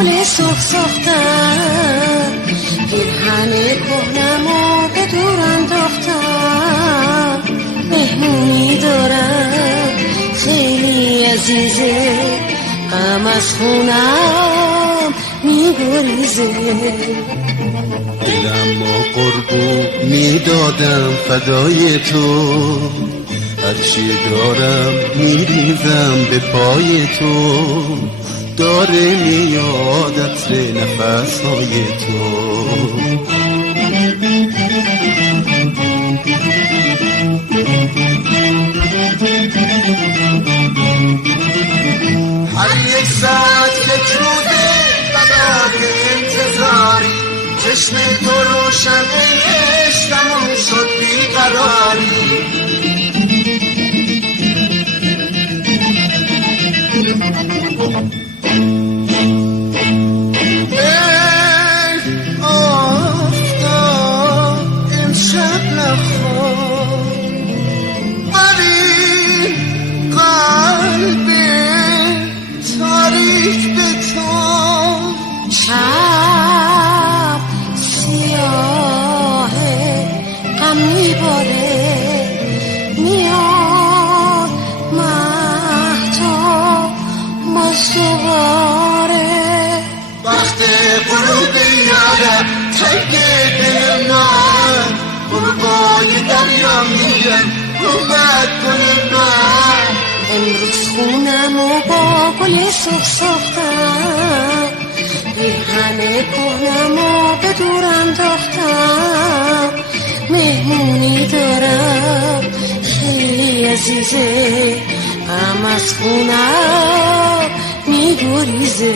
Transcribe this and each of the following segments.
گل سرخ ساختم، پیرهن کهنمو به دور انداختم. مهمونی دارم خیلی عزیزه، غم از خونم میگریزه. دلم و قربون میدادم فدای تو، هرچی دارم میریزم به پای تو. داره میاد عطر نفسهای تو. هر یک ساعت یک روزه فدای انتظاری، چشم تو روشن عشقمون شد بیقراری. شب سیاه غم میباره، میاد مهتاب باز دوباره. وقت غروب یادم تنگ دل من، غروبای دریا میگن اومد گل من. امروز خونمو با گل سرخ ساختم، پیرهن کهنمو به دور انداختم. مهمونی دارم خیلی عزیزه، غم از خونم میگریزه.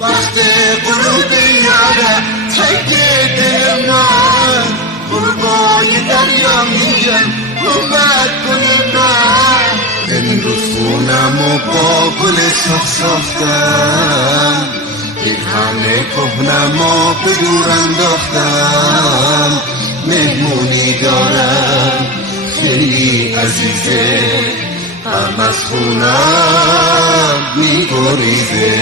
وقت غروب یادم تنگ دل من، غروبای دریا میگن اومد گل من. امروز خونمو با گل سرخ ساختم، پیرهن کهنمو به دور انداختم. مهمونی دارم خیلی عزیزه، غم از خونم میگریزه.